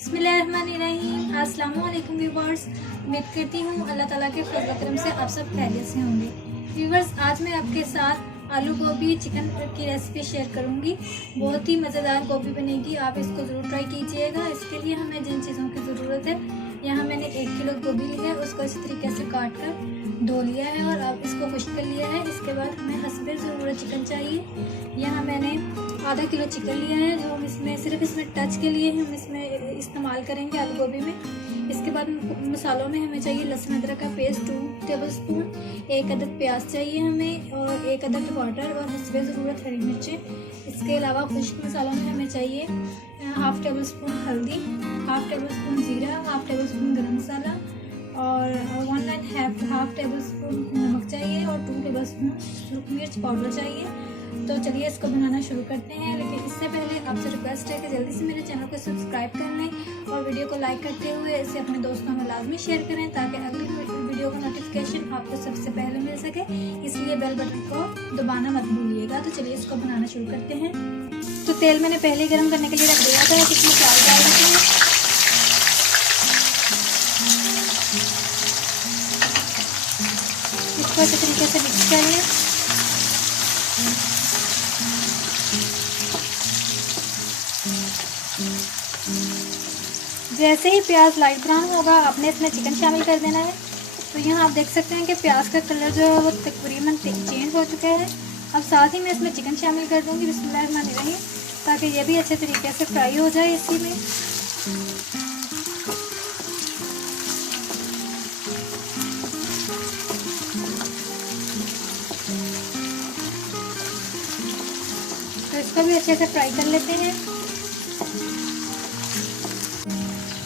बिस्मिल्लाहिर्रहमानिर्रहीम। अस्सलाम वालेकुम व्यूवर्स। उम्मीद करती हूँ अल्लाह ताला के फजल करम से आप सब खैरियत से होंगे। व्यूवर्स, आज मैं आपके साथ आलू गोभी चिकन की रेसिपी शेयर करूँगी। बहुत ही मज़ेदार गोभी बनेगी, आप इसको ज़रूर ट्राई कीजिएगा। इसके लिए हमें जिन चीज़ों की ज़रूरत है, यहाँ मैंने 1 किलो गोभी ली है, उसको इस तरीके से काट कर धो लिया है और अब इसको खुश्क कर लिया है। इसके बाद हमें हस्बे ज़रूरत चिकन चाहिए। यहाँ मैंने आधा किलो चिकन लिया है, जो हम इसमें सिर्फ टच के लिए हम इसमें इस्तेमाल करेंगे आलू गोभी में। इसके बाद मसालों में हमें चाहिए लहसुन अदरक का पेस्ट 2 टेबलस्पून, 1 अदद प्याज चाहिए हमें और 1 अदद टमाटर और हस्बे ज़रूरत हरी मिर्चें। इसके अलावा खुश्क मसालों में हमें चाहिए 1/2 टेबलस्पून हल्दी, 1/2 टेबलस्पून ज़ीरा, 1/2 टेबलस्पून गरम मसाला और 1/2 टेबलस्पून नमक चाहिए और 2 टेबलस्पून सूखी मिर्च पाउडर चाहिए। तो चलिए इसको बनाना शुरू करते हैं, लेकिन इससे पहले आपसे रिक्वेस्ट है कि जल्दी से मेरे चैनल को सब्सक्राइब कर लें और वीडियो को लाइक करते हुए इसे अपने दोस्तों में लाजमी शेयर करें, ताकि अगली वीडियो का नोटिफिकेशन आपको सबसे पहले मिल सके। इसलिए बेल बटन को दबाना मत भूलिएगा। तो चलिए इसको बनाना शुरू करते हैं। तो तेल मैंने पहले गर्म करने के लिए रख दिया था, इसमें प्याज डाल देते हैं। इसको अच्छे तरीके से मिक्स कर लें। जैसे ही प्याज लाइट ब्राउन होगा, आपने इसमें चिकन शामिल कर देना है। तो यहाँ आप देख सकते हैं कि प्याज का कलर जो है वो तकरीबन चेंज हो चुका है। अब साथ ही मैं इसमें चिकन शामिल कर दूँगी बिस्मिल्लाहिर्रहमानिर्रहीम, ताकि ये भी अच्छे तरीके से फ्राई हो जाए इसी में। तो इसको भी अच्छे से फ्राई कर लेते हैं।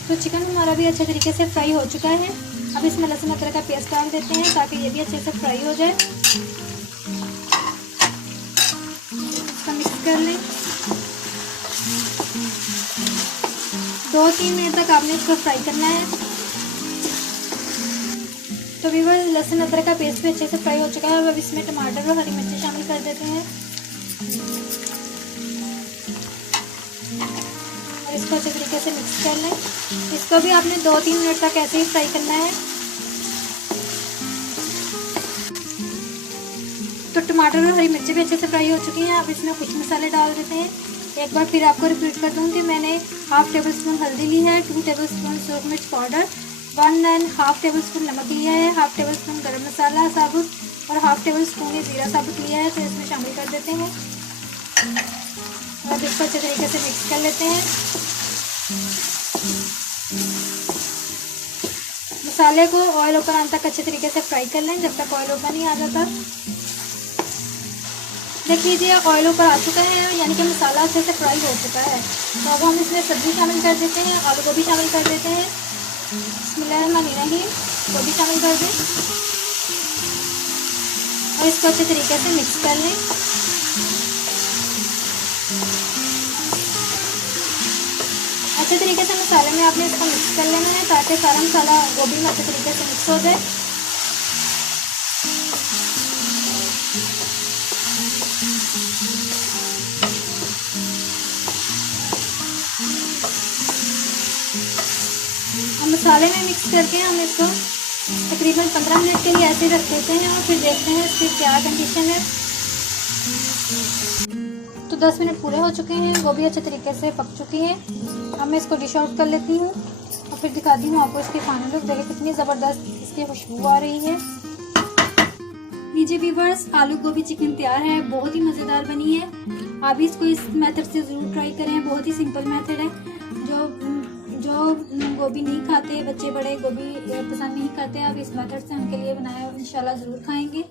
तो चिकन हमारा भी अच्छे तरीके से फ्राई हो चुका है। अब इसमें लहसुन अदरक का पेस्ट डाल देते हैं, ताकि ये भी अच्छे से फ्राई हो जाए। इसको मिक्स कर लें। 2-3 मिनट तक आपने इसको फ्राई करना है। तो व्यूअर्स, लहसुन अदरक का पेस्ट भी अच्छे से फ्राई हो चुका है। अब इसमें टमाटर और हरी मिर्ची शामिल कर देते हैं और इसको अच्छे तरीके से मिक्स कर लें। इसको भी आपने 2-3 मिनट तक ऐसे ही फ्राई करना है। तो टमाटर और हरी मिर्ची भी अच्छे से फ्राई हो चुकी हैं। अब इसमें कुछ मसाले डाल देते हैं। एक बार फिर आपको रिपीट कर दूं कि मैंने 1/2 टेबलस्पून हल्दी ली है, 2 टेबलस्पून सूखी मिर्च पाउडर, 1.5 टेबलस्पून नमक लिया है, 1/2 टेबलस्पून गरम मसाला साबुत और 1/2 टेबलस्पून ज़ीरा साबुत लिया है। तो इसमें शामिल कर देते हैं और इसको अच्छे तरीके से मिक्स कर लेते हैं। मसाले को ऑयल ऊपर आने तक अच्छे तरीके से फ्राई कर लें, जब तक ऑयल ऊपर नहीं आ जाता। देख लीजिए, ऑयल ऊपर आ चुका है, यानी कि मसाला अच्छे से फ्राई हो चुका है। तो अब हम इसमें सब्ज़ी शामिल कर देते हैं। आलू गोभी शामिल कर देते हैं। बिस्मिल्लाहिर्रहमानिर्रहीम। गोभी शामिल कर दें और इसको अच्छे तरीके से मिक्स कर लें। अच्छे तरीके से मसाले में आपने इसको मिक्स कर लेना है, ताकि सारा मसाला गोभी में अच्छे तरीके से मिक्स हो जाए। अब मसाले में मिक्स करके हम इसको तकरीबन 15 मिनट के लिए ऐसे रख देते हैं और फिर देखते हैं इसकी क्या कंडीशन है। तो 10 मिनट पूरे हो चुके हैं, गोभी अच्छे तरीके से पक चुकी है। अब मैं इसको डिश आउट कर लेती हूँ और फिर दिखाती हूँ आपको इसके खाने लुक। देखिए कितनी ज़बरदस्त इसकी खुशबू आ रही है। लीजिए व्यूअर्स, आलू गोभी चिकन तैयार है। बहुत ही मज़ेदार बनी है। आप भी इसको इस मेथड से ज़रूर ट्राई करें। बहुत ही सिंपल मेथड है। जो गोभी नहीं खाते, बच्चे बड़े गोभी पसंद नहीं करते, आप इस मेथड से उनके लिए बनाया इंशाल्लाह ज़रूर खाएंगे।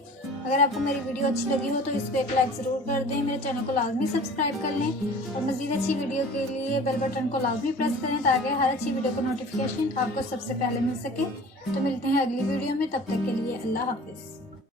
अगर आपको मेरी वीडियो अच्छी लगी हो तो इसको एक लाइक ज़रूर कर दें। मेरे चैनल को लाजमी सब्सक्राइब कर लें और मज़ीद अच्छी वीडियो के लिए बेल बटन को लाजमी प्रेस करें, ताकि हर अच्छी वीडियो का नोटिफिकेशन आपको सबसे पहले मिल सके। तो मिलते हैं अगली वीडियो में, तब तक के लिए अल्लाह हाफिज़।